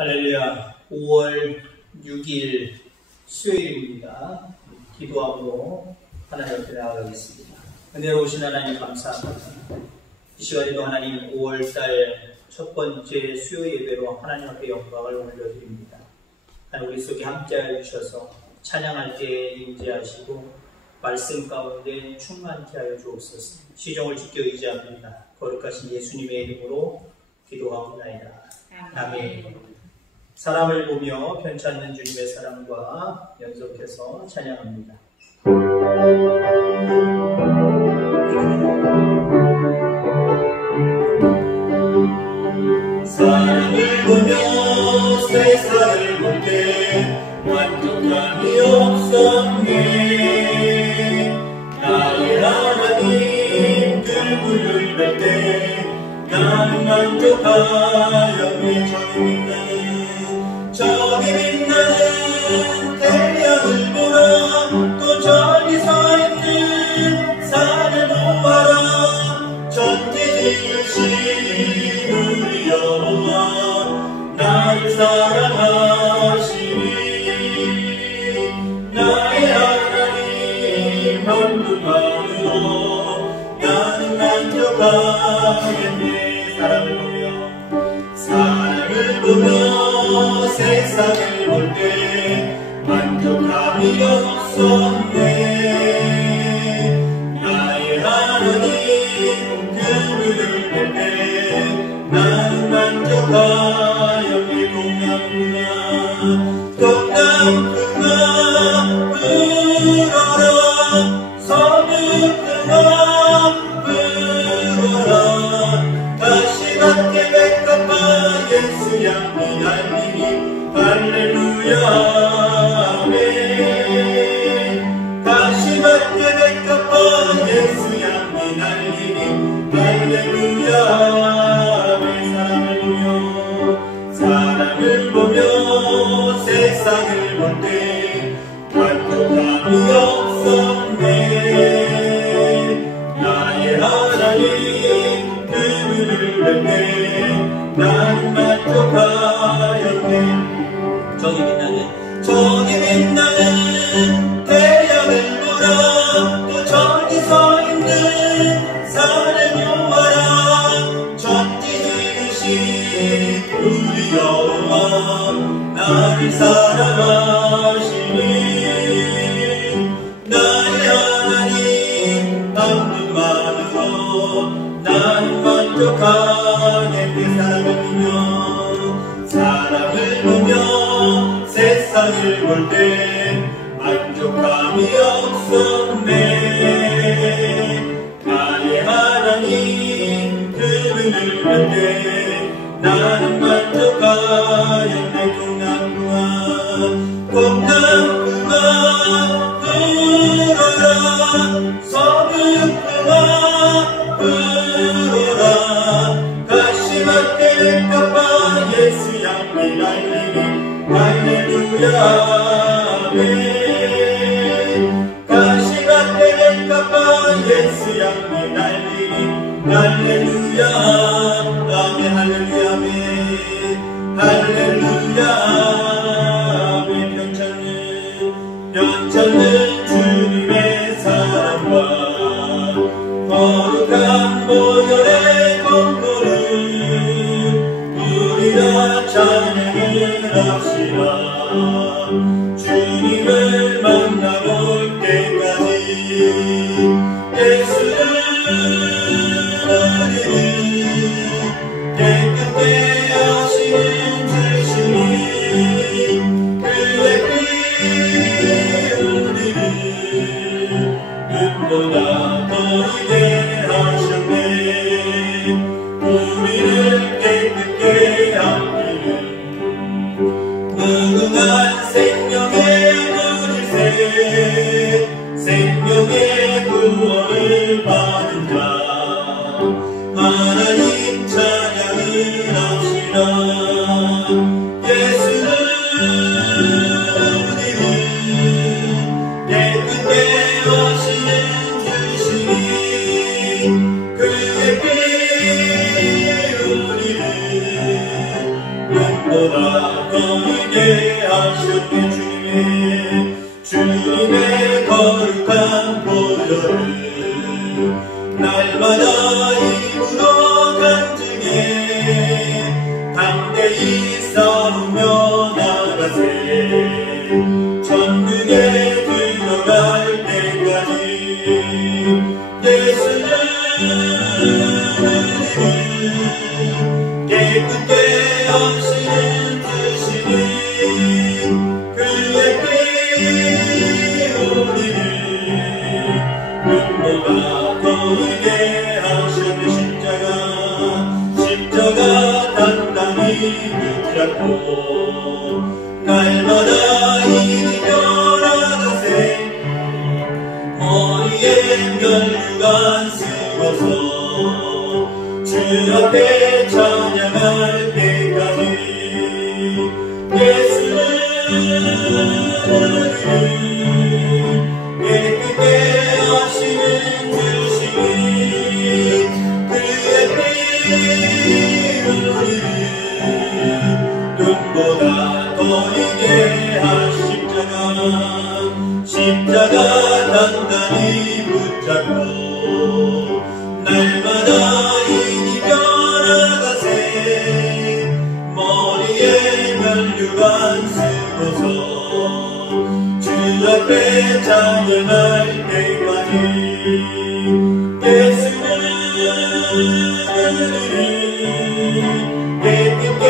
할렐루야. 5월 6일 수요일입니다. 기도하고 하나님 앞에 나아가겠습니다. 은혜로우신 하나님 감사합니다. 이 시간에도 하나님 5월달 첫 번째 수요 예배로 하나님 앞에 영광을 올려드립니다. 하나님 우리 속에 함께하여 주셔서 찬양할 때에 임재하시고 말씀 가운데 충만케 하여 주옵소서. 시종을 지켜 의지합니다. 거룩하신 예수님의 이름으로 기도하옵나이다. 아멘. 사람을 보며 편찮는 주님의 사랑과 연속해서 찬양합니다. 사람을 보며 세상을 볼 때 만족함이 없었네. 나의 하나님 그분을 뵐 때 나는 만족하였네. 저기 빛나는 태양을 보라. 또 저기 서있는 산을 보아라. 전지 지으신 우리 여호와 나를 사랑하시니. 나의 하나님 한분만으로 나는 만족하겠네. 사람을 보며 세상을 볼 때 만족함이 없었네. 나의 하나님 그분을 볼 때 나는 만족하였네. 동남풍아 불어라. 서북풍아 불어라. 다시 밖에 백합화 예수 양이 날리니 할렐루야 아멘. 다시 밖에 백합화 예수 양이 날리니 할렐루야 아멘. 사람을 보며 세상을 볼 때 만족함이 없었네. 나의 하나님 그분을 볼 때 나는 만족하였네. 저기 빛나는 태양을 보라. 또 저기 서있는 산을 보아라. 전지 지으신 우리 여호와 나를 사랑하시니. 나의 하나님 한 분만으로 나는 만족하겠네. 사람을 보며 세상을 볼 때 만족함이 없었네. 나의 하나님 그분을 볼 때 나는 만족하였네. 동남풍아 불어라. 서북풍아 불어라. 다시 밖에 백합화 예수 양이 날리니 할렐루야 아멘. 다시 밖에 백합화 예수 양이 날리니 할렐루야 아멘. 할렐루야 아멘. 할렐루야 아멘. 편찮는 주님의 사랑과 거룩한 보혈의 공로를 우리가 찬양을 합시다. 주님을 만나볼 때까지 예수를 우리를 깨끗게 하시는 주시니. 그의 피 우리를 눈보다 더이게 하셨네. 우리를 깨끗게 하기를 무궁한 생명의 물새 생명의 구원을 받은 자 하나님 찬양을 합시다. 예수는 우리를 깨끗게 하시는 주시니. 그의 피 우리를 눈보라 하셨네. 주님의 거룩한 보혈을 날마다 입으로 간증해 담대히 싸우며 나가세. 천국에 들어갈 때까지 예수는 깨끗게 하시는 뜻이니 그의 피 우리를 눈보다 더 이게 하셨네. 십자가 단단히 붙잡고 날마다 이기며 나가세. 머리에 면류관 쓰고서 주 앞에 찬양할 때까지 예수는 깨끗게 하시는 뜻이니 그의 피 우리를 눈보다 더 이게 십자가 단단히 붙잡고 날마다 이기며 나가세. 머리에 면류관 쓰고서 주 앞에 찬양할 때까지 예수는 깨끗게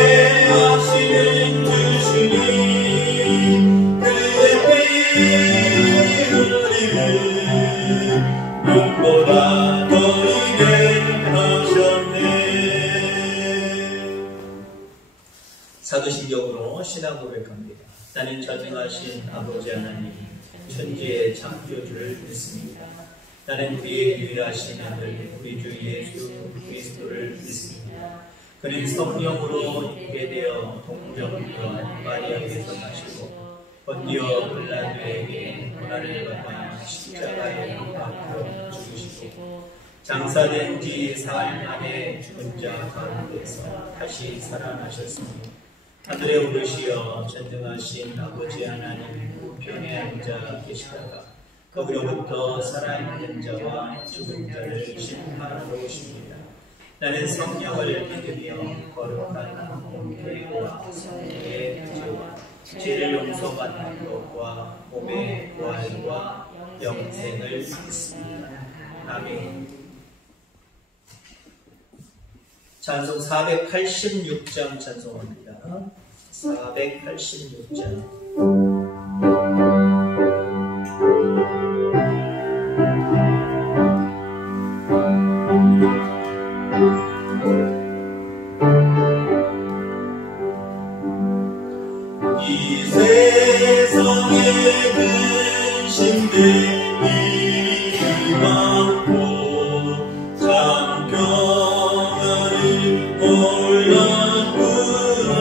하시는 뜻이니 그의 피 우리를 눈보다 더 이게 하셨네. 사도신경으로 신앙 고백합니다. 나는 전능하신 아버지 하나님 천지의 창조주를 믿습니다. 나는 그의 유일하신 아들 우리 주 예수 그리스도를 믿습니다. 그는 성령으로 있게 되어 동정녀 마리아에게서 나시고 본디오 빌라도에게 고난을 받아 십자가에 못 박혀 죽으시고 장사된 지 사흘 만에 죽은 자 가운데서 다시 살아나셨으니 하늘에 오르시어 전능하신 아버지 하나님 우편에 앉아 계시다가 거기로부터 살아있는 자와 죽은 자를 심판하러 오십니다. 나는 성령을 믿으며 거룩한 공회와 성령의 죄와 죄를 용서받는 것과 몸의 부활과 영생을 믿습니다. 아멘. 찬송 486장 찬송합니다. 486장. 이 세상의 근심들이 많고 참 평안을 몰랐구나.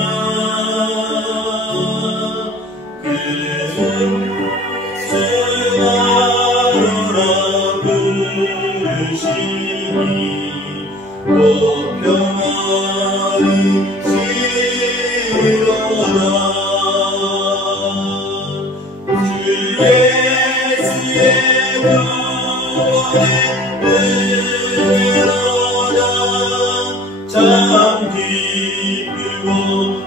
그는 수나로라 부르시니 오 평안이 시로라. 예수의 구원의 은혜로다. 참 기쁘고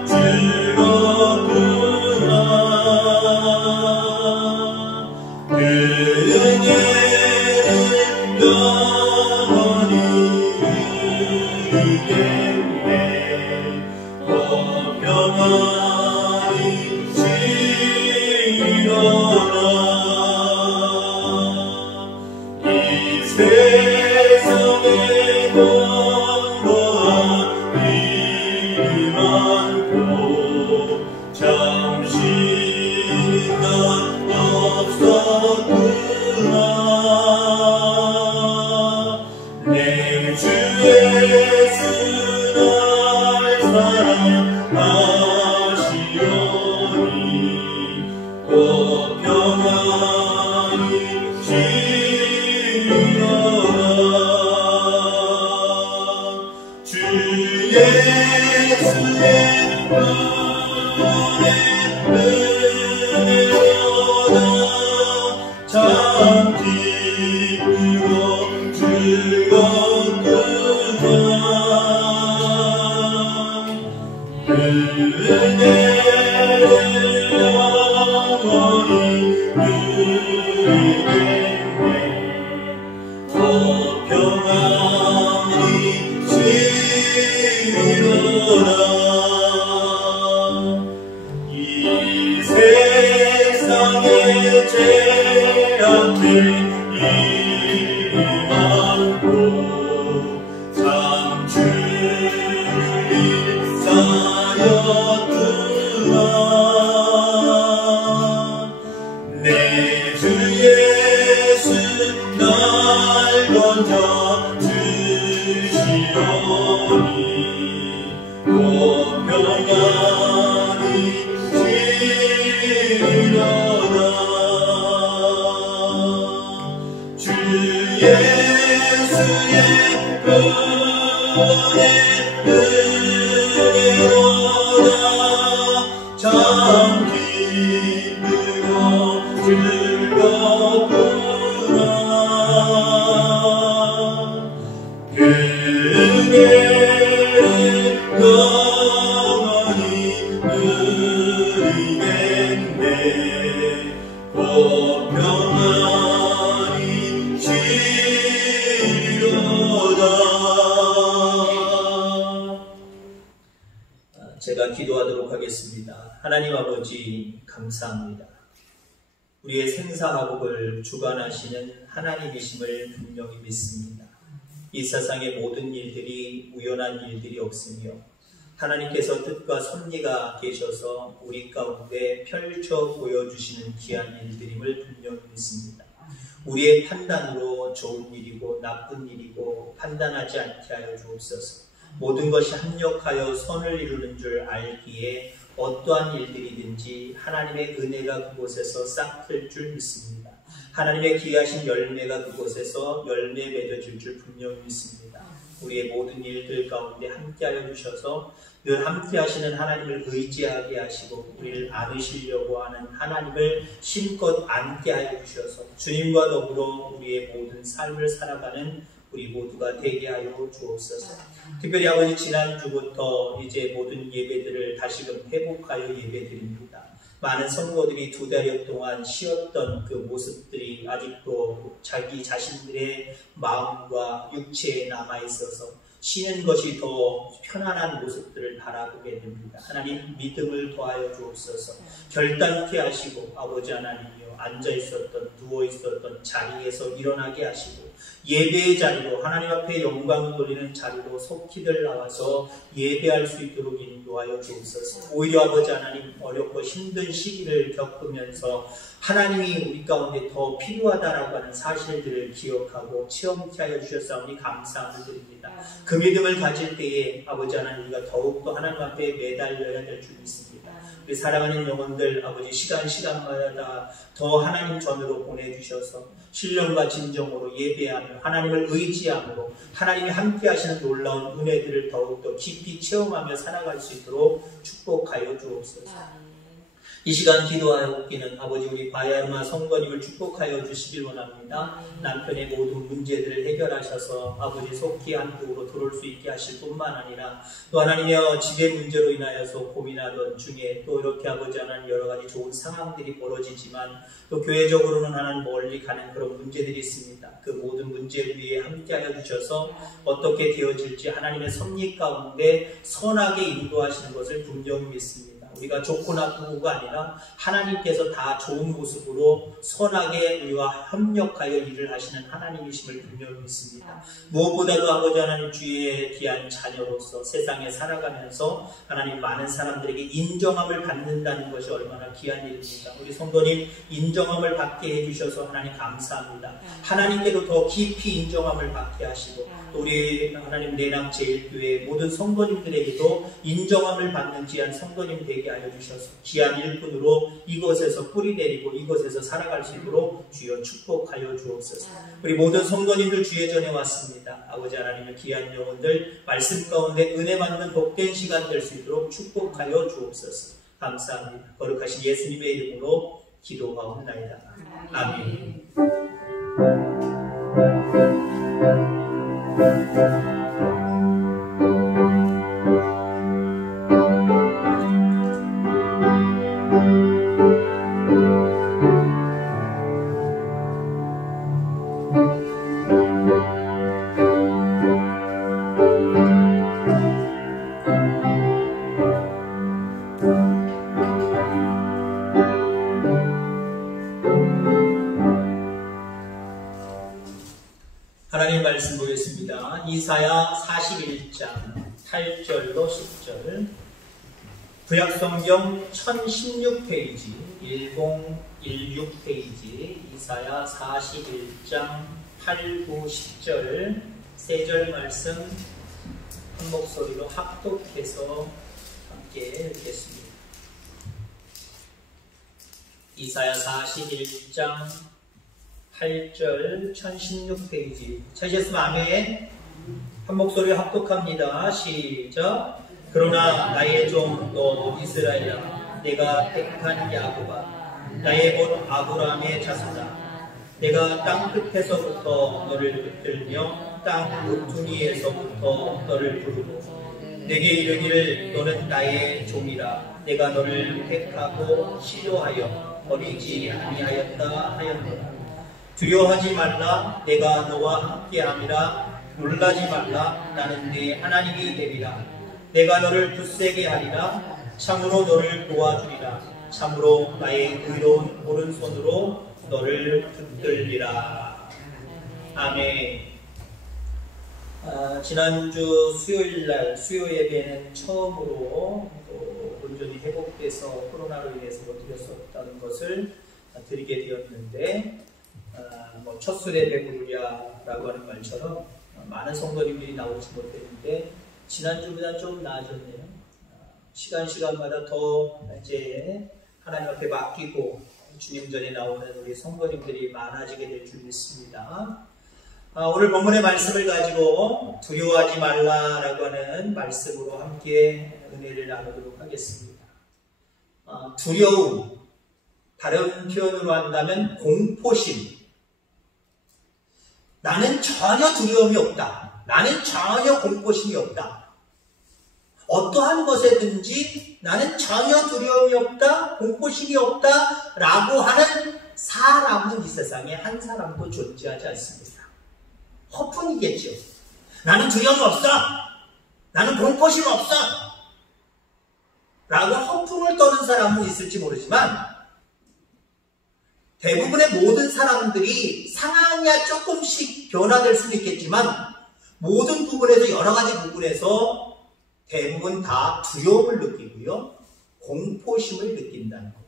즐겁구나. 그 은혜를 영원히 누리겠네. 오 평안이 시로라. 세상에 공고한 일이 많고 잠시는 나 없었구나. 내 주 예수 날 사랑하시오니 오 평안이 주 예수의 은혜 제가 기도하도록 하겠습니다. 하나님 아버지 감사합니다. 우리의 생사화복을 주관하시는 하나님이심을 분명히 믿습니다. 이 세상의 모든 일들이 우연한 일들이 없으며 하나님께서 뜻과 섭리가 계셔서 우리 가운데 펼쳐 보여주시는 귀한 일들임을 분명히 믿습니다. 우리의 판단으로 좋은 일이고 나쁜 일이고 판단하지 않게 하여 주옵소서. 모든 것이 합력하여 선을 이루는 줄 알기에 어떠한 일들이든지 하나님의 은혜가 그곳에서 싹틀 줄 믿습니다. 하나님의 귀하신 열매가 그곳에서 열매 맺어질 줄 분명히 믿습니다. 우리의 모든 일들 가운데 함께하여 주셔서 늘 함께하시는 하나님을 의지하게 하시고 우리를 안으시려고 하는 하나님을 심껏 안게 하여 주셔서 주님과 더불어 우리의 모든 삶을 살아가는 우리 모두가 되게 하여 주옵소서. 특별히 아버지 지난주부터 이제 모든 예배들을 다시금 회복하여 예배드립니다. 많은 성도들이 2달여 동안 쉬었던 그 모습들이 아직도 자기 자신들의 마음과 육체에 남아있어서 쉬는 것이 더 편안한 모습들을 바라보게 됩니다. 하나님 믿음을 더하여 주옵소서. 결단케 하시고 아버지 하나님이여 앉아있었던 누워있었던 자리에서 일어나게 하시고 예배의 자리로 하나님 앞에 영광을 돌리는 자리로 속히들 나와서 예배할 수 있도록 인도하여 주옵소서. 오히려 아버지 하나님 어렵고 힘든 시기를 겪으면서 하나님이 우리 가운데 더 필요하다라고 하는 사실들을 기억하고 체험케 하여 주셨사오니 감사함을 드립니다. 그 믿음을 가질 때에 아버지 하나님 우리가 더욱더 하나님 앞에 매달려야 될 줄 믿습니다. 우리 사랑하는 영혼들 아버지 시간마다 더 하나님 전으로 보내주셔서 신령과 진정으로 예배하며 하나님을 의지함으로 하나님이 함께 하시는 놀라운 은혜들을 더욱더 깊이 체험하며 살아갈 수 있도록 축복하여 주옵소서. 이 시간 기도하옵기는 아버지 우리 바야르마 성도님을 축복하여 주시길 원합니다. 남편의 모든 문제들을 해결하셔서 아버지 속히 한국으로 들어올 수 있게 하실 뿐만 아니라 또 하나님여 집의 문제로 인하여서 고민하던 중에 또 이렇게 아버지 하나님 여러 가지 좋은 상황들이 벌어지지만 또 교회적으로는 하나님 멀리 가는 그런 문제들이 있습니다. 그 모든 문제 위에 함께하여 주셔서 어떻게 되어질지 하나님의 섭리 가운데 선하게 인도하시는 것을 분명히 믿습니다. 우리가 좋고 나쁘고가 아니라 하나님께서 다 좋은 모습으로 선하게 우리와 협력하여 일을 하시는 하나님이심을 분명히 믿습니다. 무엇보다도 아버지 하나님 주의 귀한 자녀로서 세상에 살아가면서 하나님 많은 사람들에게 인정함을 받는다는 것이 얼마나 귀한 일입니까? 우리 성도님 인정함을 받게 해주셔서 하나님 감사합니다. 하나님께도 더 깊이 인정함을 받게 하시고 또 우리 하나님 내남제일교회 모든 성도님들에게도 인정함을 받는 귀한 성도님 되게 하여 주셔서 귀한 일꾼으로 이곳에서 뿌리 내리고 이곳에서 살아갈 수 있도록 주여 축복하여 주옵소서. 우리 모든 성도님들 주의 전에 왔습니다. 아버지 하나님의 귀한 영혼들 말씀 가운데 은혜 받는 복된 시간 될 수 있도록 축복하여 주옵소서. 감사합니다. 거룩하신 예수님의 이름으로 기도하옵나이다. 아멘. 이사야 41장 8절로 10절, 구약성경 1016페이지 1016페이지 이사야 41장 8, 9, 10절 세 절 말씀 한 목소리로 합독해서 함께 읽겠습니다. 이사야 41장 8절 1016페이지 찾으셨으면 아멘. 한 목소리로 합독합니다. 시작. 그러나 나의 종 너 이스라엘아, 내가 택한 야곱아, 나의 본 아브라함의 자손아, 내가 땅 끝에서부터 너를 붙들며 땅 모퉁이에서부터 너를 부르고 내게 이르기를 너는 나의 종이라. 내가 너를 택하고 시료하여 버리지 아니하였다 하였노라. 두려워하지 말라. 내가 너와 함께함이라. 놀라지 말라. 나는 네 하나님이 되리라. 내가 너를 굳세게 하리라. 참으로 너를 도와주리라. 참으로 나의 의로운 오른손으로 너를 붙들리라. 아멘. 지난주 수요일날 수요 예배는 처음으로 온전히 회복돼서 코로나로 인해서 드렸었다는 것을 드리게 되었는데, 첫 수레배 부르랴라고 하는 말처럼 많은 성도님들이 나오지 못했는데 지난주보다 좀 나아졌네요. 시간마다 더 이제 하나님 앞에 맡기고 주님 전에 나오는 우리 성도님들이 많아지게 될 줄 믿습니다. 오늘 본문의 말씀을 가지고 두려워하지 말라라고 하는 말씀으로 함께 은혜를 나누도록 하겠습니다. 두려움, 다른 표현으로 한다면 공포심. 나는 전혀 두려움이 없다. 나는 전혀 공포심이 없다. 어떠한 것에든지 나는 전혀 두려움이 없다, 공포심이 없다 라고 하는 사람은 이 세상에 한 사람도 존재하지 않습니다. 허풍이겠죠. 나는 두려움 없어, 나는 공포심 없어 라고 허풍을 떠는 사람은 있을지 모르지만 대부분의 모든 사람들이 상황이 조금씩 변화될 수는 있겠지만 모든 부분에서, 여러 가지 부분에서 대부분 다 두려움을 느끼고요, 공포심을 느낀다는 것.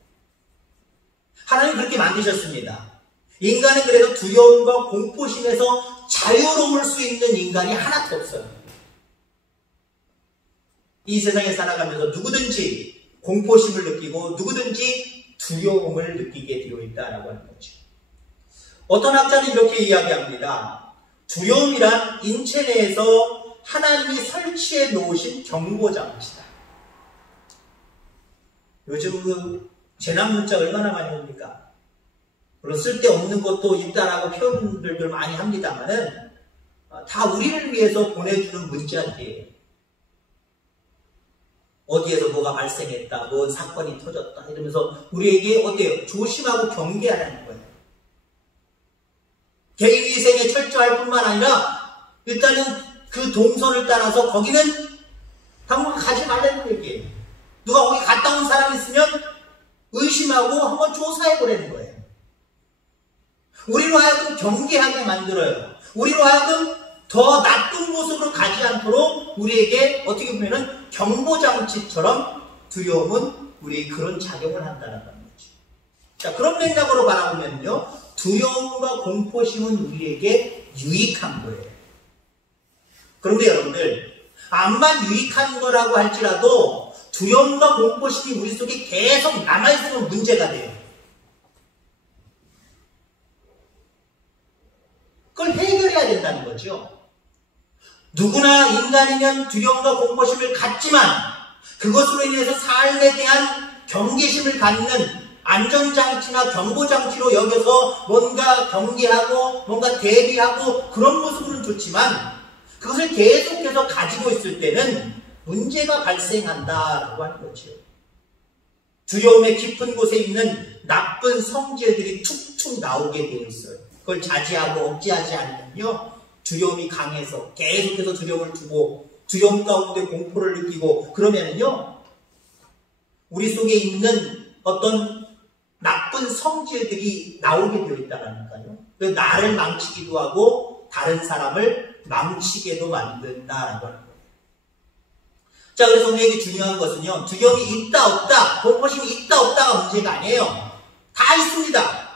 하나님 그렇게 만드셨습니다. 인간은 그래도 두려움과 공포심에서 자유로울 수 있는 인간이 하나도 없어요. 이 세상에 살아가면서 누구든지 공포심을 느끼고 누구든지 두려움을 느끼게 되어 있다라고 하는 거죠. 어떤 학자는 이렇게 이야기합니다. 두려움이란 인체 내에서 하나님이 설치해 놓으신 경보장치다. 요즘 그 재난 문자 얼마나 많이 옵니까? 물론 쓸데없는 것도 있다라고 표현들도 많이 합니다만은 다 우리를 위해서 보내주는 문자들이에요. 어디에서 뭐가 발생했다, 뭔 사건이 터졌다 이러면서 우리에게 어때요? 조심하고 경계하라는 거예요. 개인위생에 철저할 뿐만 아니라 일단은 그 동선을 따라서 거기는 당분간 가지 말라는 얘기예요. 누가 거기 갔다 온 사람이 있으면 의심하고 한번 조사해보라는 거예요. 우리로 하여금 경계하게 만들어요. 우리로 하여금 더 나쁜 모습으로 가지 않도록 우리에게 어떻게 보면은 경보장치처럼 두려움은 우리에게 그런 작용을 한다는 거죠. 자, 그런 맥락으로 바라보면요, 두려움과 공포심은 우리에게 유익한 거예요. 그런데 여러분들, 암만 유익한 거라고 할지라도 두려움과 공포심이 우리 속에 계속 남아있으면 문제가 돼요. 그걸 해결해야 된다는 거죠. 누구나 인간이면 두려움과 공포심을 갖지만 그것으로 인해서 삶에 대한 경계심을 갖는 안전장치나 경보장치로 여겨서 뭔가 경계하고 뭔가 대비하고 그런 모습은 좋지만 그것을 계속해서 가지고 있을 때는 문제가 발생한다라고 하는 거죠. 두려움의 깊은 곳에 있는 나쁜 성질들이 툭툭 나오게 되어 있어요. 그걸 자제하고 억제하지 않으면요, 두려움이 강해서 계속해서 두려움을 두고 두려움 가운데 공포를 느끼고 그러면은요, 우리 속에 있는 어떤 나쁜 성질들이 나오게 되어 있다라니까요. 그래서 나를 망치기도 하고 다른 사람을 망치게도 만든다라고 하는 거예요. 자, 그래서 우리에게 중요한 것은요, 두려움이 있다 없다, 공포심이 있다 없다가 문제가 아니에요. 다 있습니다.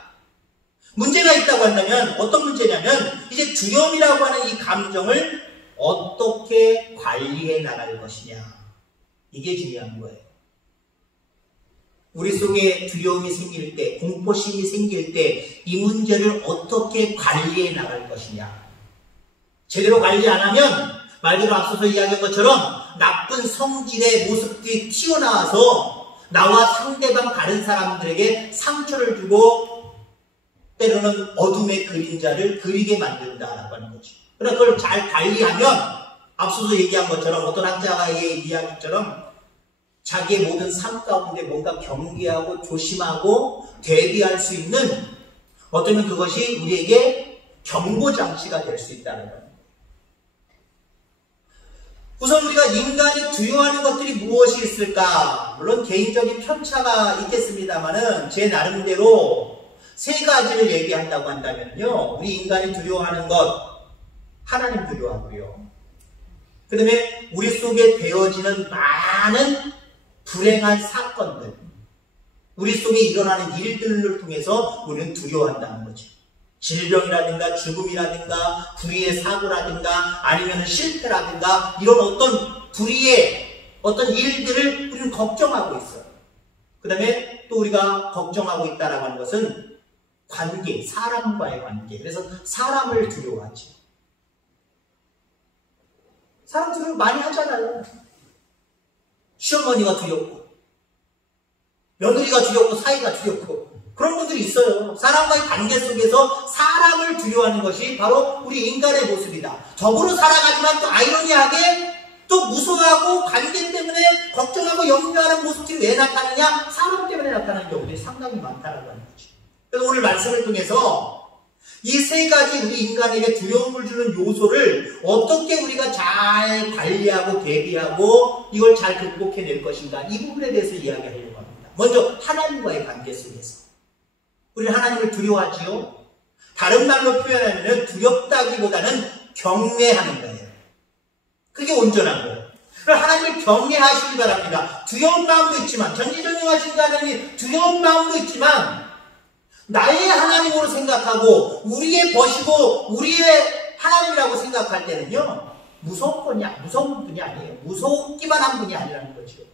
문제가 있다고 한다면 어떤 문제냐면 이제 두려움이라고 하는 이 감정을 어떻게 관리해 나갈 것이냐, 이게 중요한 거예요. 우리 속에 두려움이 생길 때, 공포심이 생길 때 이 문제를 어떻게 관리해 나갈 것이냐. 제대로 관리 안 하면 말 그대로 앞서서 이야기한 것처럼 나쁜 성질의 모습들이 튀어나와서 나와 상대방 다른 사람들에게 상처를 주고 때로는 어둠의 그림자를 그리게 만든다라고 하는 거죠. 그러나 그걸 잘 관리하면 앞서서 얘기한 것처럼 어떤 학자의 이야기처럼 자기의 모든 삶 가운데 뭔가 경계하고 조심하고 대비할 수 있는, 어쩌면 그것이 우리에게 경고장치가 될 수 있다는 거예요. 우선 우리가 인간이 두려워하는 것들이 무엇이 있을까? 물론 개인적인 편차가 있겠습니다만은 제 나름대로 세 가지를 얘기한다고 한다면요, 우리 인간이 두려워하는 것, 하나님 두려워하고요, 그 다음에 우리 속에 되어지는 많은 불행한 사건들, 우리 속에 일어나는 일들을 통해서 우리는 두려워한다는 거죠. 질병이라든가 죽음이라든가 불의의 사고라든가 아니면 실패라든가 이런 어떤 불의의 어떤 일들을 우리는 걱정하고 있어요. 그 다음에 또 우리가 걱정하고 있다라고 하는 것은 관계, 사람과의 관계. 그래서 사람을 두려워하죠. 사람 두려워 많이 하잖아요. 시어머니가 두렵고 며느리가 두렵고 사이가 두렵고 그런 분들이 있어요. 사람과의 관계 속에서 사람을 두려워하는 것이 바로 우리 인간의 모습이다. 더불어 살아가지만 또 아이러니하게 또 무서워하고 관계 때문에 걱정하고 염려하는 모습들이 왜 나타나냐? 사람 때문에 나타나는 경우들이 상당히 많다는 거죠. 그래서 오늘 말씀을 통해서 이 세 가지 우리 인간에게 두려움을 주는 요소를 어떻게 우리가 잘 관리하고 대비하고 이걸 잘 극복해낼 것인가, 이 부분에 대해서 이야기하려고 합니다. 먼저 하나님과의 관계 속에서 우리는 하나님을 두려워하지요. 다른 말로 표현하면 두렵다기보다는 경외하는 거예요. 그게 온전한 거예요. 하나님을 경외하시기 바랍니다. 두려운 마음도 있지만, 전지전능하신 하나님이 두려운 마음도 있지만 나의 하나님으로 생각하고 우리의 벗이고 우리의 하나님이라고 생각할 때는요, 무서운 분이 아니에요. 무섭기만 한 분이 아니라는 거죠.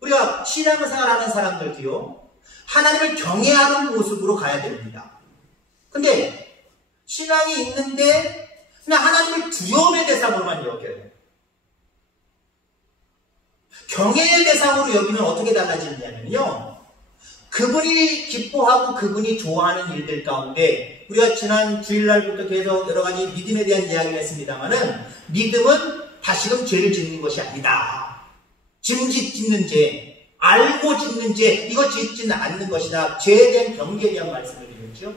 우리가 신앙생활하는 사람들도요, 하나님을 경외하는 모습으로 가야 됩니다. 근데 신앙이 있는데 그냥 하나님을 두려움의 대상으로만 여겨요. 경외의 대상으로 여기면 어떻게 달라지느냐면요, 그분이 기뻐하고 그분이 좋아하는 일들 가운데, 우리가 지난 주일날부터 계속 여러 가지 믿음에 대한 이야기를 했습니다만은, 믿음은 다시금 죄를 짓는 것이 아니다. 짓는 죄, 알고 짓는 죄, 이거 짓지는 않는 것이다. 죄에 대한 경계에 대한 말씀을 드렸죠.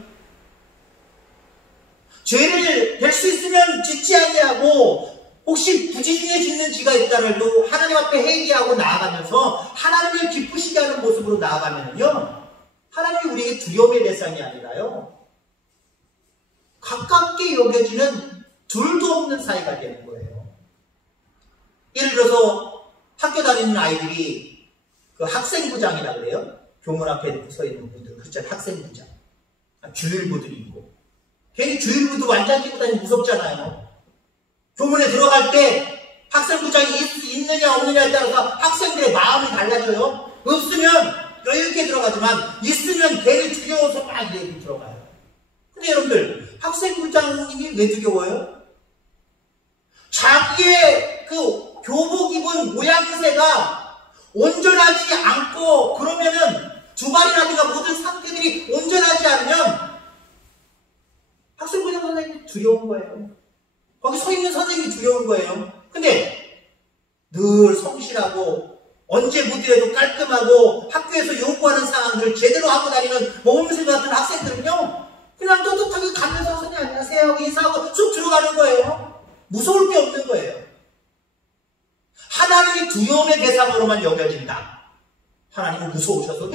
죄를 될 수 있으면 짓지 아니하고, 혹시 부지 중에 짓는 죄가 있다라도 하나님 앞에 회개하고 나아가면서 하나님을 기쁘시게 하는 모습으로 나아가면요, 하나님이 우리에게 두려움의 대상이 아니라요, 가깝게 여겨지는 둘도 없는 사이가 되는 거예요. 예를 들어서 학교 다니는 아이들이 그 학생부장이라 그래요. 교문 앞에 서 있는 분들, 그렇죠. 학생부장. 주일부들이 있고. 괜히 주일부도 완전 끼고 다니면 무섭잖아요. 교문에 들어갈 때 학생부장이 있느냐 없느냐에 따라서 학생들의 마음이 달라져요. 없으면 이렇게 들어가지만 있으면 걔를 두려워서 막 이렇게 들어가요. 근데 여러분들, 학생부장님이 왜 두려워요? 자기의 그 교복 입은 모양새가 온전하지 않고, 그러면은 두발이라든가 모든 상태들이 온전하지 않으면 학생부장 선생님이 두려운 거예요. 거기 서 있는 선생님이 두려운 거예요. 근데 늘 성실하고 언제 무디라도 깔끔하고 학교에서 요구하는 상황들을 제대로 하고 다니는 모범생 같은 학생들은요, 그냥 떳떳하게 가면서 선생님 안녕하세요 하고 인사하고 쑥 들어가는 거예요. 무서울 게 없는 거예요. 하나님이 두려움의 대상으로만 여겨진다. 하나님은 무서우셔서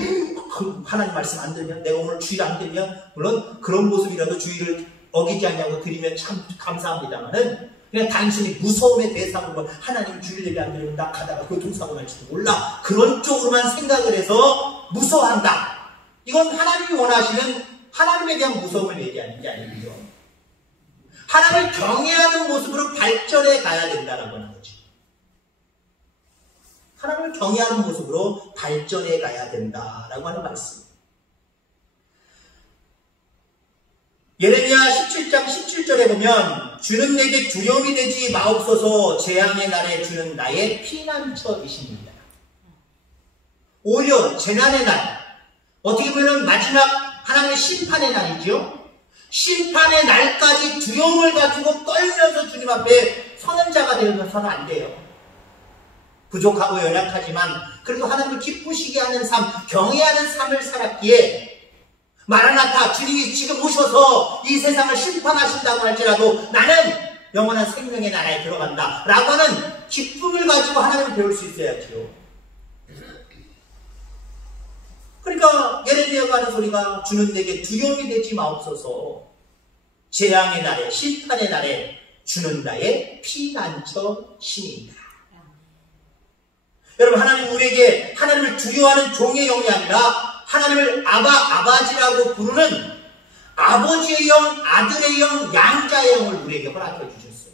하나님 말씀 안 들으면, 내가 오늘 주일 안 들으면, 물론 그런 모습이라도 주일을 어기지 않냐고 드리면 참 감사합니다만은 그냥 단순히 무서움의 대상으로 하나님 주일 예배 안 드리면 나 가다가 교통사고 날지도 몰라. 그런 쪽으로만 생각을 해서 무서워한다. 이건 하나님이 원하시는 하나님에 대한 무서움을 얘기하는 게 아니고요. 하나님을 경외하는 모습으로 발전해 가야 된다는 거죠. 하나님을 경외하는 모습으로 발전해 가야 된다라고 하는 말씀입니다. 예레미야 17장 17절에 보면 주는 내게 두려움이 되지 마옵소서 재앙의 날에 주는 나의 피난처이십니다. 오히려 재난의 날, 어떻게 보면 마지막 하나님의 심판의 날이죠. 심판의 날까지 두려움을 가지고 떨면서 주님 앞에 서는 자가 되어서는 안 돼요. 부족하고 연약하지만 그래도 하나님을 기쁘시게 하는 삶, 경외하는 삶을 살았기에 마라나타, 주님이 지금 오셔서 이 세상을 심판하신다고 할지라도 나는 영원한 생명의 나라에 들어간다 라고 하는 기쁨을 가지고 하나님을 배울 수 있어야죠. 그러니까 예레미야가 하는 소리가 주는 내게 두려움이 되지 마옵소서 재앙의 날에 심판의 날에 주는 나의 피난처 신이다. 여러분, 하나님 우리에게 하나님을 두려워하는 종의 영이 아니라 하나님을 아바지라고 부르는 아버지의 영, 아들의 영, 양자의 영을 우리에게 허락해 주셨어요.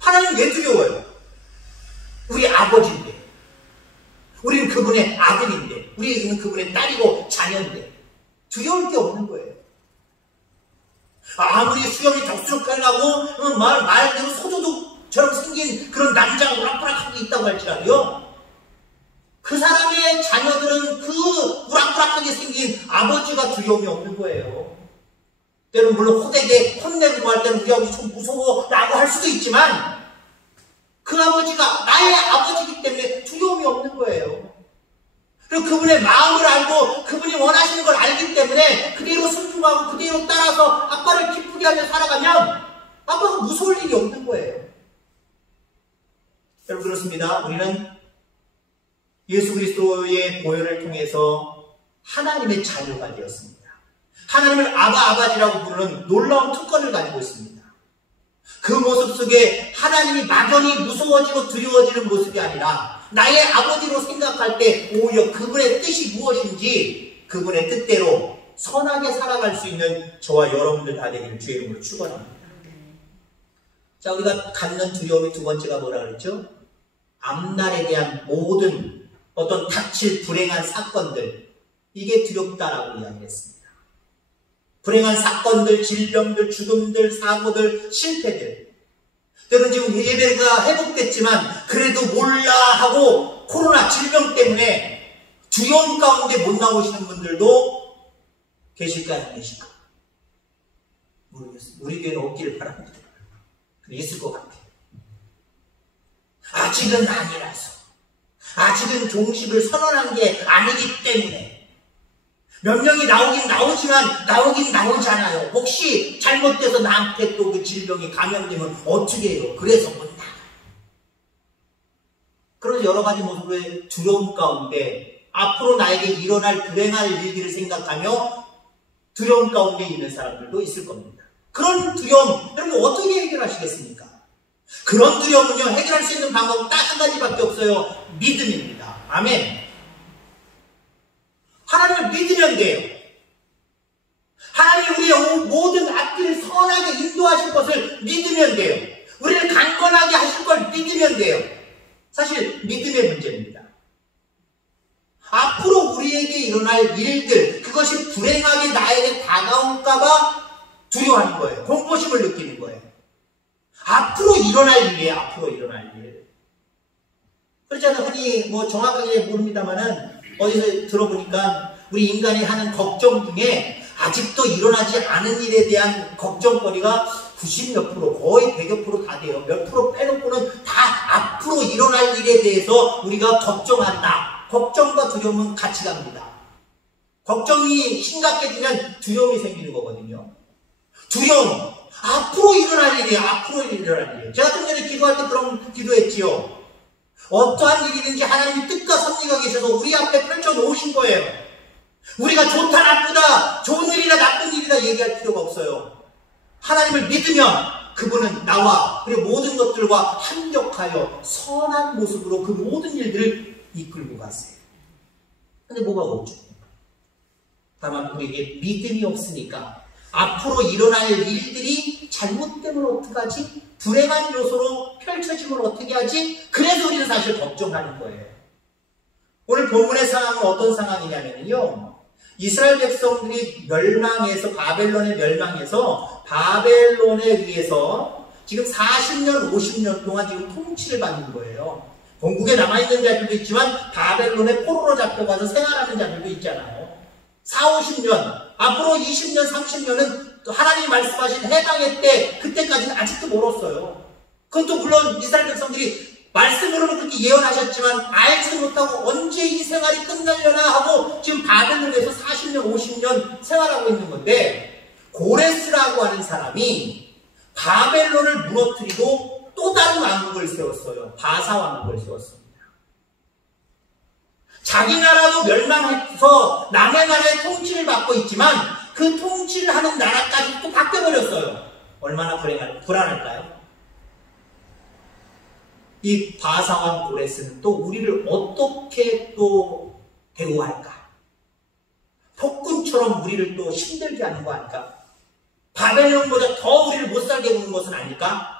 하나님 왜 두려워요? 우리 아버지인데, 우리는 그분의 아들인데, 우리는 그분의 딸이고 자녀인데 두려울 게 없는 거예요. 아무리 수염이 덕수룩하게 나고 말대로 소도둑처럼 생긴 그런 남자가 우락부락하게 있다고 할지라도요, 그 사람의 자녀들은 그 우락부락하게 생긴 아버지가 두려움이 없는 거예요. 때로는 물론 호되게 혼내고 할 때는 우리 아버지 좀 무서워 라고 할 수도 있지만 그 아버지가 나의 아버지이기 때문에 두려움이 없는 거예요. 그리고 그분의 마음을 알고 그분이 원하시는 걸 알기 때문에 그대로 순종하고 그대로 따라서 아빠를 기쁘게 하며 살아가면 아빠가 무서울 일이 없는 거예요. 여러분, 그렇습니다. 우리는 예수 그리스도의 보혈을 통해서 하나님의 자녀가 되었습니다. 하나님을 아바지라고 부르는 놀라운 특권을 가지고 있습니다. 그 모습 속에 하나님이 막연히 무서워지고 두려워지는 모습이 아니라 나의 아버지로 생각할 때 오히려 그분의 뜻이 무엇인지 그분의 뜻대로 선하게 살아갈 수 있는 저와 여러분들 다 되기를 주의 이름으로 축원합니다. 자, 우리가 갖는 두려움의 두 번째가 뭐라 그랬죠? 앞날에 대한 모든 어떤 닥칠 불행한 사건들, 이게 두렵다라고 이야기했습니다. 불행한 사건들, 질병들, 죽음들, 사고들, 실패들. 때로는 지금 예배가 회복됐지만 그래도 몰라 하고 코로나 질병 때문에 두려움 가운데 못 나오시는 분들도 계실까요? 안 계실까요? 모르겠어요. 우리 교회는 없기를 바랍니다. 있을 것 같아요. 아직은 아니라서. 아직은 종식을 선언한 게 아니기 때문에 몇 명이 나오긴 나오잖아요. 혹시 잘못돼서 나한테 또 그 질병이 감염되면 어떻게 해요? 그래서 못 나가. 그런 여러 가지 모습의 두려움 가운데 앞으로 나에게 일어날 불행할 일들을 생각하며 두려움 가운데 있는 사람들도 있을 겁니다. 그런 두려움, 여러분 어떻게 해결하시겠습니까? 그런 두려움은요, 해결할 수 있는 방법은 딱 한 가지밖에 없어요. 믿음입니다. 아멘. 하나님을 믿으면 돼요. 하나님이 우리의 모든 앞길을 선하게 인도하실 것을 믿으면 돼요. 우리를 강건하게 하실 걸 믿으면 돼요. 사실 믿음의 문제입니다. 앞으로 우리에게 일어날 일들, 그것이 불행하게 나에게 다가올까봐 두려워하는 거예요. 공포심을 느끼는 거예요. 앞으로 일어날 일이에요. 앞으로 일어날 일. 그렇잖아요. 흔히 정확하게 모릅니다만은 어디서 들어보니까 우리 인간이 하는 걱정 중에 아직도 일어나지 않은 일에 대한 걱정거리가 90몇 프로, 거의 100여 프로 다 돼요. 몇 프로 빼놓고는 다 앞으로 일어날 일에 대해서 우리가 걱정한다. 걱정과 두려움은 같이 갑니다. 걱정이 심각해지면 두려움이 생기는 거거든요. 두려움, 앞으로 일어날 일이에요. 앞으로 일어날 일이에요. 제가 좀 전에 기도할 때 그런 기도했지요. 어떠한 일이든지 하나님이 뜻과 섭리가 계셔서 우리 앞에 펼쳐놓으신 거예요. 우리가 좋다 나쁘다, 좋은 일이다 나쁜 일이다 얘기할 필요가 없어요. 하나님을 믿으면 그분은 나와 그리고 모든 것들과 합력하여 선한 모습으로 그 모든 일들을 이끌고 가세요. 근데 뭐가 없죠? 다만 우리에게 믿음이 없으니까 앞으로 일어날 일들이 잘못되면 어떡하지? 불행한 요소로 펼쳐지면 어떻게 하지? 그래서 우리는 사실 걱정하는 거예요. 오늘 본문의 상황은 어떤 상황이냐면요, 이스라엘 백성들이 멸망해서, 바벨론에 멸망해서 바벨론에 의해서 지금 40년, 50년 동안 지금 통치를 받는 거예요. 본국에 남아있는 자들도 있지만 바벨론에 포로로 잡혀가서 생활하는 자들도 있잖아요. 4, 50년, 앞으로 20년, 30년은 또 하나님이 말씀하신 해방의 때, 그때까지는 아직도 멀었어요. 그건 또 물론 이스라엘 백성들이 말씀으로는 그렇게 예언하셨지만 알지 못하고 언제 이 생활이 끝나려나 하고 지금 바벨론에서 40년, 50년 생활하고 있는 건데, 고레스라고 하는 사람이 바벨론을 무너뜨리고 또 다른 왕국을 세웠어요. 바사 왕국을 세웠습니다. 자기 나라도 멸망해서 남의 나라의 통치를 받고 있지만 그 통치를 하는 나라까지 또 바뀌어버렸어요. 얼마나 불안할까요? 이 바사왕 고레스는 또 우리를 어떻게 또 대우할까? 폭군처럼 우리를 또 힘들게 하는 거 아닐까? 바벨론보다 더 우리를 못살게 구는 것은 아닐까?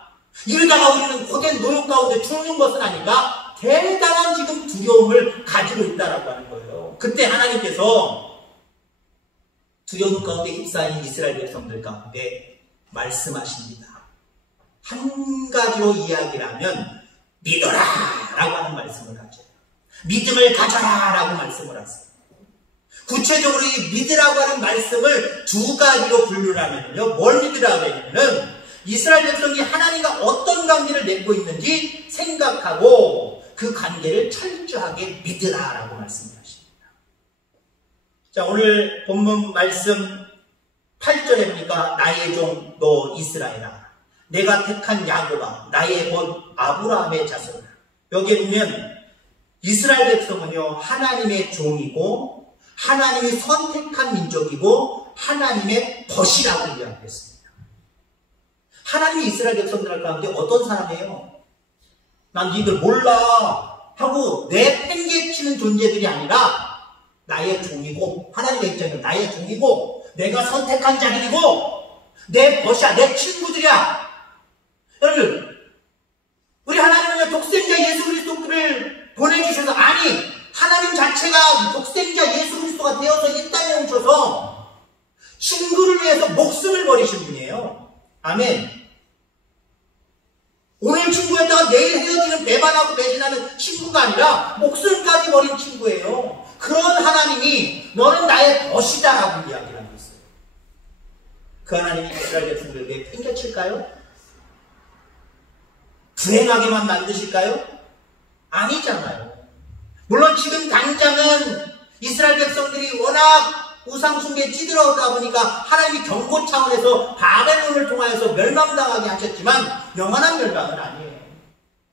이러다가 우리는 고된 노역 가운데 죽는 것은 아닐까? 대단한 지금 두려움을 가지고 있다라고 하는 거예요. 그때 하나님께서 두려움 가운데 휩싸인 이스라엘 백성들 가운데 말씀하십니다. 한 가지로 이야기를 하면 믿어라 라고 하는 말씀을 하죠. 믿음을 가져라 라고 말씀을 하세요. 구체적으로 이 믿으라고 하는 말씀을 두 가지로 분류를 하면요, 뭘 믿으라고 하냐면은 이스라엘 백성이 하나님과 어떤 관계를 맺고 있는지 생각하고 그 관계를 철저하게 믿으라라고 말씀하십니다. 자, 오늘 본문 말씀 8절에 보니까 나의 종 너 이스라엘아, 내가 택한 야곱아, 나의 본 아브라함의 자손아. 여기에 보면 이스라엘 백성은요, 하나님의 종이고 하나님이 선택한 민족이고 하나님의 벗이라고 이야기했습니다. 하나님이 이스라엘 백성들 가운데 어떤 사람이에요? 난 니들 몰라 하고 내팽개치는 존재들이 아니라 나의 종이고, 하나님의 입장에서 나의 종이고 내가 선택한 자들이고 내 벗이야, 내 친구들이야. 여러분, 우리 하나님은 독생자 예수 그리스도를 보내주셔서, 아니 하나님 자체가 독생자 예수 그리스도가 되어서 이 땅에 오셔서 친구를 위해서 목숨을 버리신 분이에요. 아멘. 오늘 친구였다가 내일 헤어지는 배반하고 배신하는 친구가 아니라 목숨까지 버린 친구예요. 그런 하나님이 너는 나의 벗이다 라고 이야기를 하고 있어요. 그 하나님이 이스라엘 백성들에게 팽개칠까요? 불행하게만 만드실까요? 아니잖아요. 물론 지금 당장은 이스라엘 백성들이 워낙 우상숭배에 찌들어오다 보니까 하나님이 경고 차원에서 바벨론을 통하여서 멸망당하게 하셨지만 영원한 멸망은 아니에요.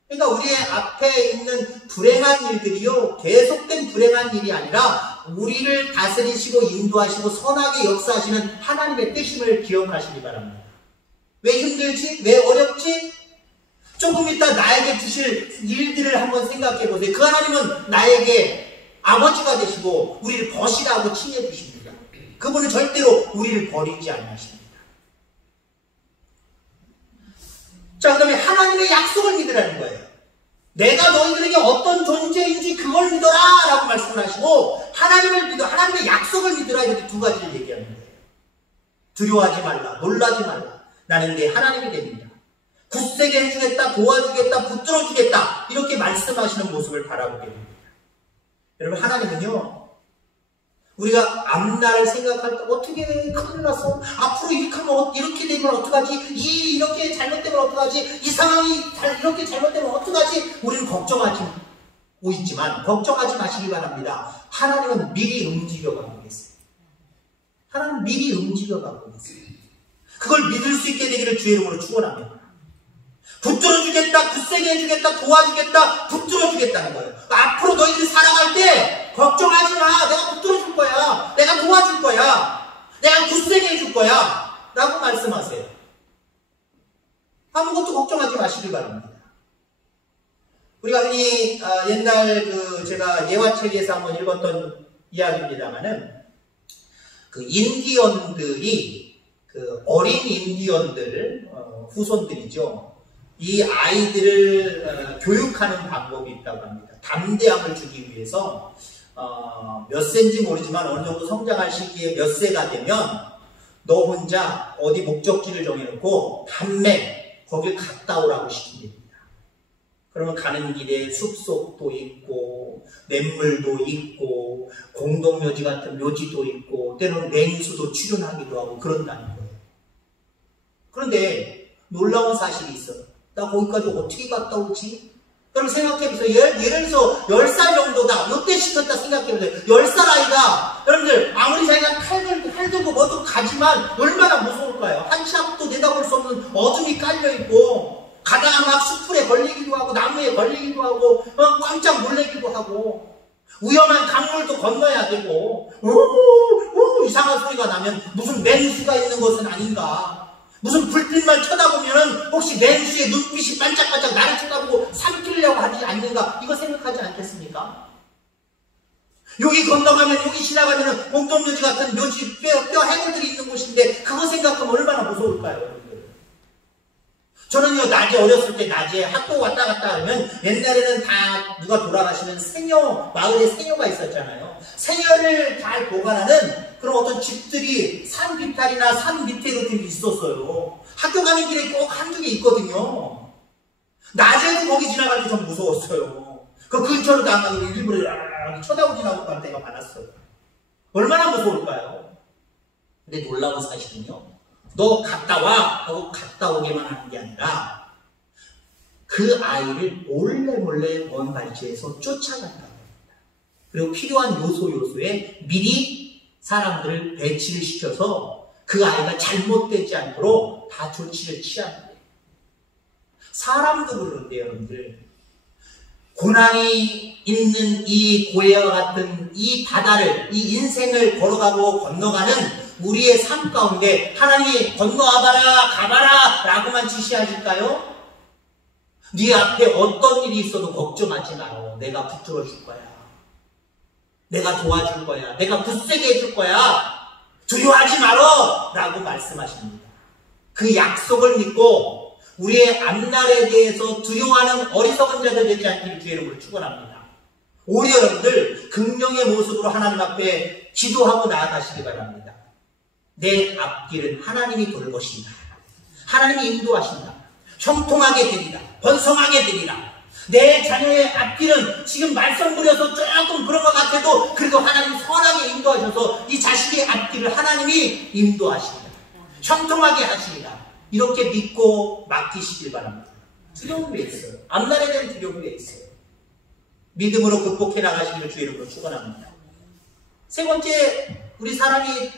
그러니까 우리의 앞에 있는 불행한 일들이요, 계속된 불행한 일이 아니라 우리를 다스리시고 인도하시고 선하게 역사하시는 하나님의 뜻임을 기억하시기 바랍니다. 왜 힘들지? 왜 어렵지? 조금 이따 나에게 주실 일들을 한번 생각해 보세요. 그 하나님은 나에게 아버지가 되시고 우리를 벗이라고 칭해 주십니다. 그분은 절대로 우리를 버리지 않으십니다. 자, 그 다음에 하나님의 약속을 믿으라는 거예요. 내가 너희들에게 어떤 존재인지 그걸 믿어라 라고 말씀을 하시고, 하나님을 믿어, 하나님의 약속을 믿으라, 이렇게 두 가지를 얘기하는 거예요. 두려워하지 말라, 놀라지 말라, 나는 내 하나님이 됩니다. 굳세게 해주겠다, 도와주겠다, 붙들어주겠다, 이렇게 말씀하시는 모습을 바라보게 됩니다. 여러분, 하나님은요, 우리가 앞날을 생각할 때 어떻게 큰일 났어? 앞으로 이렇게 하면 이렇게 되면 어떡하지? 이렇게 잘못되면 어떡하지? 이 상황이 이렇게 잘못되면 어떡하지? 우리는 걱정하고 있지만 걱정하지 마시기 바랍니다. 하나님은 미리 움직여가고 계세요. 하나님은 미리 움직여가고 계세요. 그걸 믿을 수 있게 되기를 주의 이름으로 축원합니다. 붙들어주겠다, 굳세게 해주겠다, 도와주겠다, 붙들어주겠다는 거예요. 앞으로 너희들이 살아갈 때 걱정하지 마. 내가 붙들어줄 거야. 내가 거야. 내가 굳세게 해줄 거야. 라고 말씀하세요. 아무것도 걱정하지 마시길 바랍니다. 우리가 흔히 옛날 제가 예화책에서 한번 읽었던 이야기입니다만은 그 인디언들이 어린 인디언들 후손들이죠. 이 아이들을 교육하는 방법이 있다고 합니다. 담대함을 주기 위해서 몇 세인지 모르지만 어느 정도 성장할 시기에 몇 세가 되면 너 혼자 어디 목적지를 정해놓고 밤에 거길 갔다 오라고 시킵니다. 그러면 가는 길에 숲속도 있고 냇물도 있고 공동묘지 같은 묘지도 있고 때로는 맹수도 출연하기도 하고 그런다는 거예요. 그런데 놀라운 사실이 있어요. 나 거기까지 어떻게 갔다 오지? 여러분 생각해보세요. 예를 들어서 10살 정도다. 요때 시켰다 생각해보세요. 10살 아이가 여러분들 아무리 자기가 칼 들고 뭐도 가지만 얼마나 무서울까요? 한 치 앞도 내다볼 수 없는 어둠이 깔려있고 가다가 막 숲풀에 걸리기도 하고 나무에 걸리기도 하고 깜짝 놀래기도 하고 위험한 강물도 건너야 되고 이상한 소리가 나면 무슨 맹수가 있는 것은 아닌가, 무슨 불빛만 쳐다보면 혹시 맹수의 눈빛이 반짝반짝 나를 쳐다보고 삼키려고 하지 않는가, 이거 생각하지 않겠습니까? 여기 건너가면 여기 지나가면 공동묘지 같은 묘지 뼈 해골들이 있는 곳인데 그거 생각하면 얼마나 무서울까요, 여러분들? 저는요, 낮에 어렸을 때 낮에 학교 왔다 갔다 하면 옛날에는 다 누가 돌아가시면 생녀, 마을에 생녀가 있었잖아요. 생녀를 잘 보관하는 그런 어떤 집들이 산 비탈이나 산 밑에 이렇게 있었어요. 학교 가는 길에 꼭 한두 개 있거든요. 낮에도 거기 지나갈 때 좀 무서웠어요. 그 근처로 나가고 일부러 쳐다보지 않고 갈 때가 많았어요. 얼마나 무서울까요? 근데 놀라운 사실은요, 너 갔다 와 하고 갔다 오게만 하는 게 아니라 그 아이를 몰래 먼 발치에서 쫓아간다고 합니다. 그리고 필요한 요소에 미리 사람들을 배치를 시켜서 그 아이가 잘못되지 않도록 다 조치를 취합니다. 사람도 그러는데 여러분들, 고난이 있는 이 고해와 같은 이 바다를, 이 인생을 걸어가고 건너가는 우리의 삶 가운데 하나님이 건너와봐라 가봐라 라고만 지시하실까요? 네 앞에 어떤 일이 있어도 걱정하지 마라. 내가 붙들어줄 거야. 내가 도와줄 거야. 내가 굳세게 해줄 거야. 두려워하지 마라 라고 말씀하십니다. 그 약속을 믿고 우리의 앞날에 대해서 두려워하는 어리석은 자들 되지 않기를 주의 이름으로 축원합니다. 우리 여러분들 긍정의 모습으로 하나님 앞에 기도하고 나아가시기 바랍니다. 내 앞길은 하나님이 돌보신다. 하나님이 인도하신다. 형통하게 되리라. 번성하게 되리라. 내 자녀의 앞길은 지금 말썽부려서 조금 그런 것 같아도 그래도 하나님이 선하게 인도하셔서 이 자식의 앞길을 하나님이 인도하신다. 형통하게 하시리라. 이렇게 믿고 맡기시길 바랍니다. 두려움이 왜 있어요? 앞날에 대한 두려움이 왜 있어요? 믿음으로 극복해 나가시기를 주의 이름으로 축원합니다. 세 번째, 우리 사람이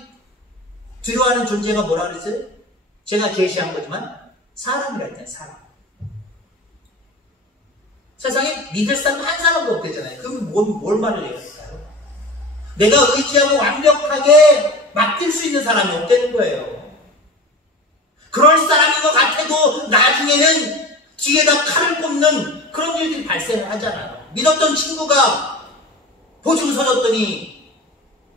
두려워하는 존재가 뭐라 그랬어요? 제가 제시한 거지만 사람이라 했잖아요. 사람. 세상에 믿을 사람 한 사람도 없대잖아요. 그럼 뭘 말을 해야 할까요? 내가 의지하고 완벽하게 맡길 수 있는 사람이 없다는 거예요. 그럴 사람인 것 같아도 나중에는 뒤에다 칼을 꽂는 그런 일들이 발생을 하잖아요. 믿었던 친구가 보증 서줬더니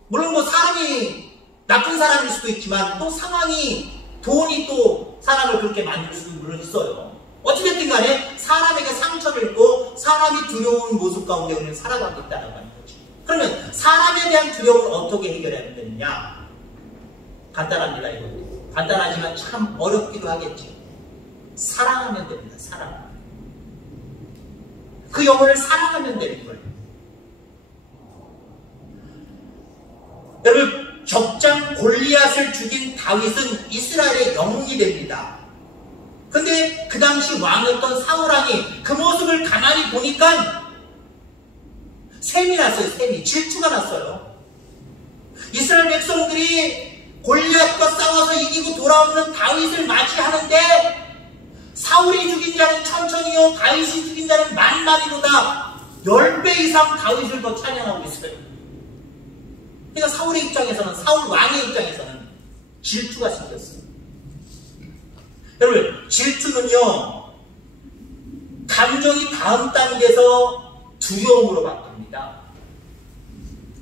물론 뭐 사람이 나쁜 사람일 수도 있지만 또 상황이, 돈이 또 사람을 그렇게 만들 수도 물론 있어요. 어찌됐든 간에 사람에게 상처를 입고 사람이 두려운 모습 가운데 우리는 살아가고 있다는 거지. 그러면 사람에 대한 두려움을 어떻게 해결해야 되느냐? 간단합니다. 이거 간단하지만 참 어렵기도 하겠지. 사랑하면 됩니다. 사랑. 그 영혼을 사랑하면 되는 거예요. 여러분, 적장 골리앗을 죽인 다윗은 이스라엘의 영웅이 됩니다. 근데 그 당시 왕이었던 사울왕이 그 모습을 가만히 보니까 셈이 났어요. 셈이. 질투가 났어요. 이스라엘 백성들이 골리앗과 싸워서 이기고 돌아오는 다윗을 맞이하는데 사울이 죽인 자는 천천히요, 다윗이 죽인 자는 만만이로다. 10배 이상 다윗을 더 찬양하고 있어요. 그러니까 사울의 입장에서는, 사울 왕의 입장에서는 질투가 생겼어요. 여러분, 질투는요, 감정이 다음 단계에서 두려움으로 바뀝니다.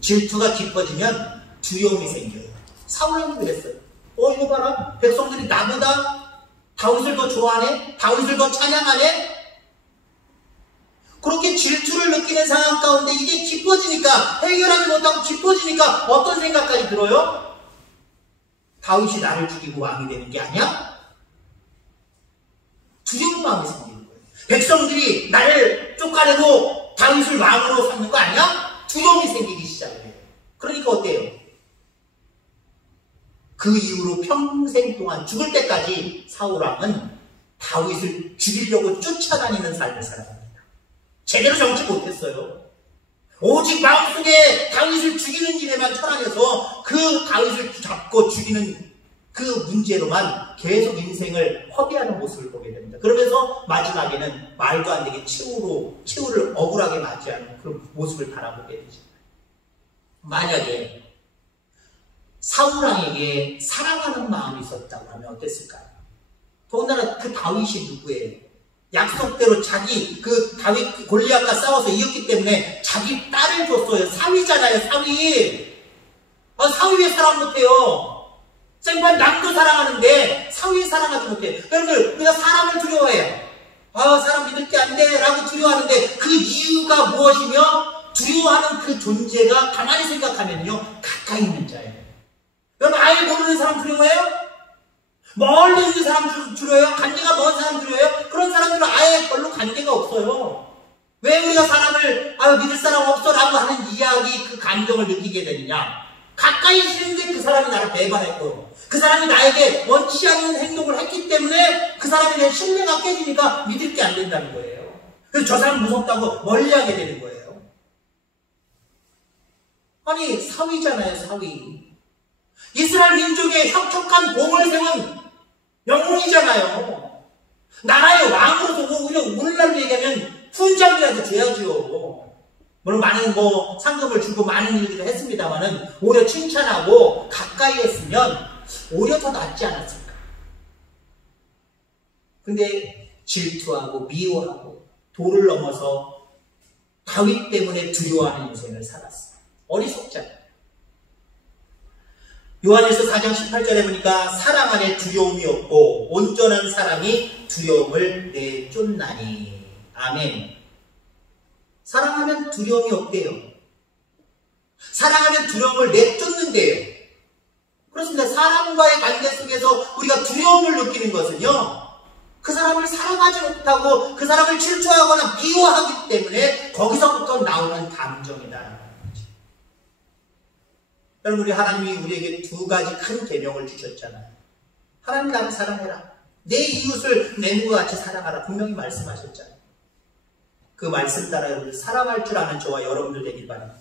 질투가 깊어지면 두려움이 생겨요. 사울은 그랬어요. 이거 봐라. 백성들이 나보다 다윗을 더 좋아하네? 다윗을 더 찬양하네? 그렇게 질투를 느끼는 상황 가운데 이게 깊어지니까, 해결하지 못하고 깊어지니까 어떤 생각까지 들어요? 다윗이 나를 죽이고 왕이 되는 게 아니야? 두려운 마음이 생기는 거예요. 백성들이 나를 쫓아내고 다윗을 왕으로 삼는 거 아니야? 두려움이 생기기 시작해요. 그러니까 어때요? 그 이후로 평생 동안 죽을 때까지 사울왕은 다윗을 죽이려고 쫓아다니는 삶을 살아갑니다. 제대로 정치 못했어요. 오직 마음속에 다윗을 죽이는 일에만 처랑해서 그 다윗을 잡고 죽이는 그 문제로만 계속 인생을 허비하는 모습을 보게 됩니다. 그러면서 마지막에는 말도 안 되게 최후를 억울하게 맞이하는 그런 모습을 바라보게 되죠. 만약에 사울왕에게 사랑하는 마음이 있었다고 하면 어땠을까요? 더군다나 그 다윗이 누구예요? 약속대로 자기 그 다윗 골리앗과 싸워서 이겼기 때문에 자기 딸을 줬어요. 사위잖아요, 사위. 사위 왜 사랑 못해요? 생판 남도 사랑하는데 사위 사랑하지 못해. 여러분들, 우리가 사람을 두려워해요. 사람 믿을 게 안 돼 라고 두려워하는데 그 이유가 무엇이며, 두려워하는 그 존재가 가만히 생각하면요, 가까이 있는 자예요. 여러분, 아예 모르는 사람 두려워해요? 멀리 있는 사람 두려워요? 관계가 먼 사람 두려워요? 그런 사람들은 아예 별로 관계가 없어요. 왜 우리가 사람을 믿을 사람 없어 라고 하는 이야기, 그 감정을 느끼게 되느냐? 가까이 있는데 그 사람이 나를 배반했고, 그 사람이 나에게 원치 않는 행동을 했기 때문에 그 사람에 대한 신뢰가 깨지니까 믿을 게 안 된다는 거예요. 그래서 저 사람 무섭다고 멀리하게 되는 거예요. 아니, 사위잖아요, 사위. 이스라엘 민족의 혁혁한 공을 세운 영웅이잖아요. 나라의 왕으로도 그냥 오늘날로 얘기하면 훈장이라도 줘야죠. 물론 많은 상급을 주고 많은 일들을 했습니다만은 오히려 칭찬하고 가까이 했으면 오히려 더 낫지 않았을까. 근데 질투하고 미워하고 도를 넘어서 다윗 때문에 두려워하는 인생을 살았어요. 어리석잖아요. 요한일서 4장 18절에 보니까 사랑 안에 두려움이 없고 온전한 사랑이 두려움을 내쫓나니. 아멘. 사랑하면 두려움이 없대요. 사랑하면 두려움을 내쫓는데요. 그렇습니다. 사람과의 관계 속에서 우리가 두려움을 느끼는 것은요, 그 사람을 사랑하지 못하고 그 사람을 질투하거나 미워하기 때문에 거기서부터 나오는 감정이다. 여러분, 우리 하나님이 우리에게 두 가지 큰 계명을 주셨잖아요. 하나님 나를 사랑해라. 내 이웃을 내 몸과 같이 사랑하라. 분명히 말씀하셨잖아요. 그 말씀 따라 여러분들 사랑할 줄 아는 저와 여러분들 되길 바랍니다.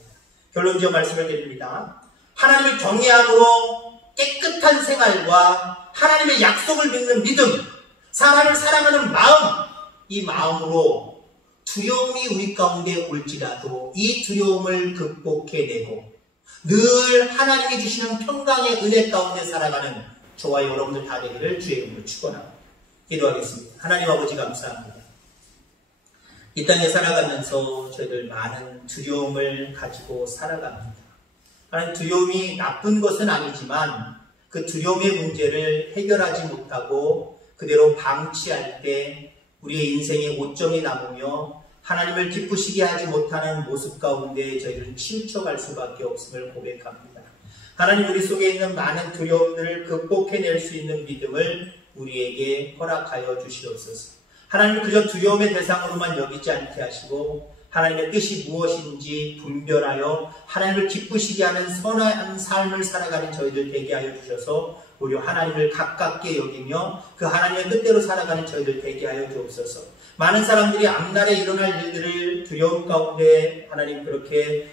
결론지어 말씀을 드립니다. 하나님을 경외함으로 깨끗한 생활과 하나님의 약속을 믿는 믿음, 사람을 사랑하는 마음, 이 마음으로 두려움이 우리 가운데 올지라도 이 두려움을 극복해내고 늘 하나님이 주시는 평강의 은혜 가운데 살아가는 저와 여러분들 다 되기를 주의 이름으로 축원합니다. 기도하겠습니다. 하나님 아버지 감사합니다. 이 땅에 살아가면서 저희들 많은 두려움을 가지고 살아갑니다. 하나님, 두려움이 나쁜 것은 아니지만 그 두려움의 문제를 해결하지 못하고 그대로 방치할 때 우리의 인생에 오점이 남으며 하나님을 기쁘시게 하지 못하는 모습 가운데 저희들은 치우쳐갈 수밖에 없음을 고백합니다. 하나님, 우리 속에 있는 많은 두려움들을 극복해낼 수 있는 믿음을 우리에게 허락하여 주시옵소서. 하나님, 그저 두려움의 대상으로만 여기지 않게 하시고 하나님의 뜻이 무엇인지 분별하여 하나님을 기쁘시게 하는 선한 삶을 살아가는 저희들 되게 하여 주셔서 오히려 하나님을 가깝게 여기며 그 하나님의 뜻대로 살아가는 저희들 되게 하여 주옵소서. 많은 사람들이 앞날에 일어날 일들을 두려움 가운데 하나님 그렇게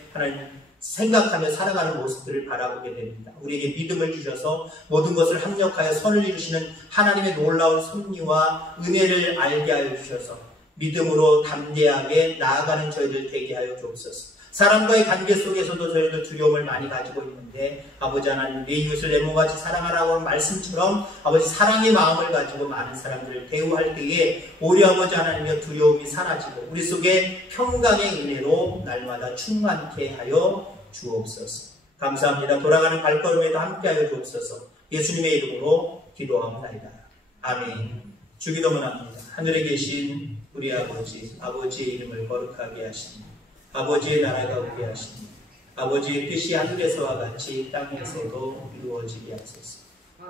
생각하며 살아가는 모습들을 바라보게 됩니다. 우리에게 믿음을 주셔서 모든 것을 합력하여 선을 이루시는 하나님의 놀라운 섭리와 은혜를 알게 하여 주셔서 믿음으로 담대하게 나아가는 저희들 되게 하여 주옵소서. 사람과의 관계 속에서도 저희도 두려움을 많이 가지고 있는데 아버지 하나님, 내 이웃을 내 몸같이 사랑하라고 하는 말씀처럼 아버지 사랑의 마음을 가지고 많은 사람들을 대우할 때에 오히려 아버지 하나님의 두려움이 사라지고 우리 속에 평강의 은혜로 날마다 충만케 하여 주옵소서. 감사합니다. 돌아가는 발걸음에도 함께하여 주옵소서. 예수님의 이름으로 기도합니다. 아멘. 주기도문합니다. 하늘에 계신 우리 아버지, 아버지의 이름을 거룩하게 하시니 아버지의 나라가 오게 하시니 아버지의 뜻이 하늘에서와 같이 땅에서도 이루어지게 하소서.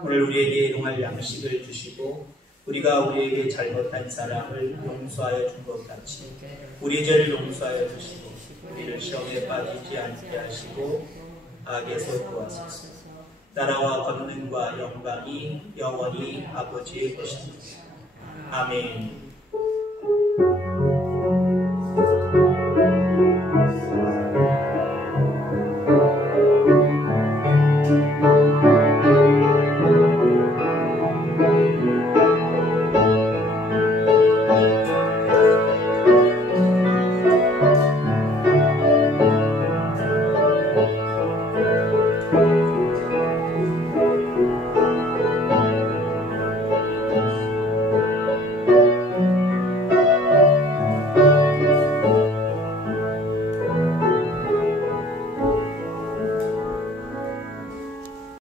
오늘 우리에게 일용할 양식을 주시고 우리가 우리에게 잘못한 사람을 용서하여 준 것 같이 우리 죄를 용서하여 주시고 우리를 시험에 빠지지 않게 하시고 악에서 구하소서. 나라와 권능과 영광이 영원히 아버지의 것입니다. 아멘.